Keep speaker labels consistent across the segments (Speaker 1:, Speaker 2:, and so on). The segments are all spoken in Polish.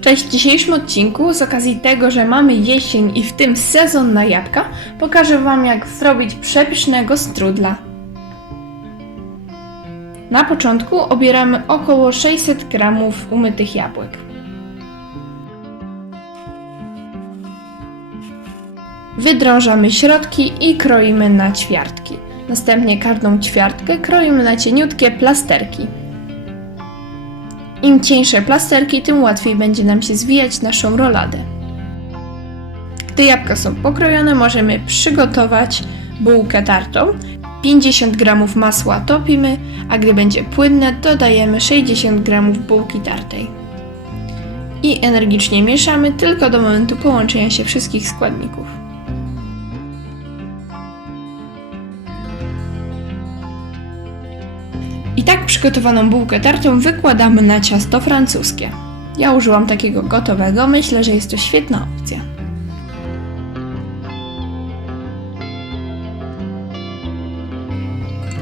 Speaker 1: Cześć, w dzisiejszym odcinku z okazji tego, że mamy jesień i w tym sezon na jabłka, pokażę Wam jak zrobić przepysznego strudla. Na początku obieramy około 600 g umytych jabłek. Wydrążamy środki i kroimy na ćwiartki. Następnie każdą ćwiartkę kroimy na cieniutkie plasterki. Im cieńsze plasterki, tym łatwiej będzie nam się zwijać naszą roladę. Gdy jabłka są pokrojone, możemy przygotować bułkę tartą. 50 g masła topimy, a gdy będzie płynne, dodajemy 60 g bułki tartej. I energicznie mieszamy tylko do momentu połączenia się wszystkich składników. Tak przygotowaną bułkę tartą wykładamy na ciasto francuskie. Ja użyłam takiego gotowego, myślę, że jest to świetna opcja.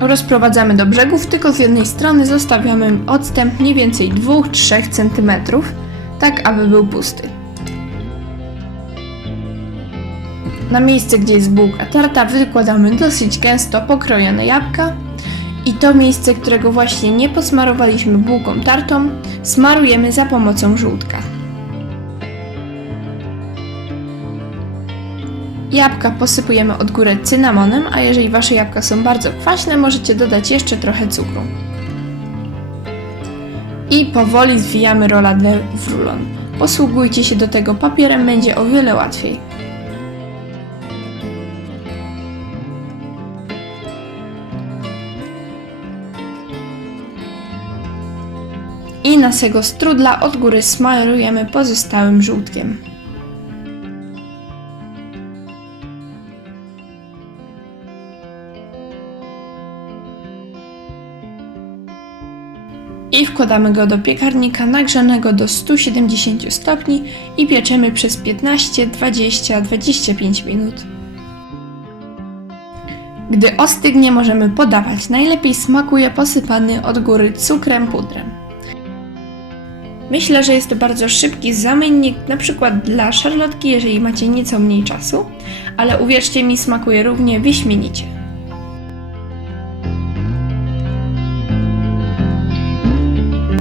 Speaker 1: Rozprowadzamy do brzegów, tylko z jednej strony zostawiamy odstęp mniej więcej 2-3 cm, tak aby był pusty. Na miejsce, gdzie jest bułka tarta, wykładamy dosyć gęsto pokrojone jabłka, i to miejsce, którego właśnie nie posmarowaliśmy bułką tartą, smarujemy za pomocą żółtka. Jabłka posypujemy od góry cynamonem, a jeżeli wasze jabłka są bardzo kwaśne, możecie dodać jeszcze trochę cukru. I powoli zwijamy roladę w rulon. Posługujcie się do tego papierem, będzie o wiele łatwiej. I naszego strudla od góry smarujemy pozostałym żółtkiem. I wkładamy go do piekarnika nagrzanego do 170 stopni i pieczemy przez 15, 20, 25 minut. Gdy ostygnie, możemy podawać. Najlepiej smakuje posypany od góry cukrem pudrem. Myślę, że jest to bardzo szybki zamiennik, na przykład dla szarlotki, jeżeli macie nieco mniej czasu, ale uwierzcie mi, smakuje równie wyśmienicie.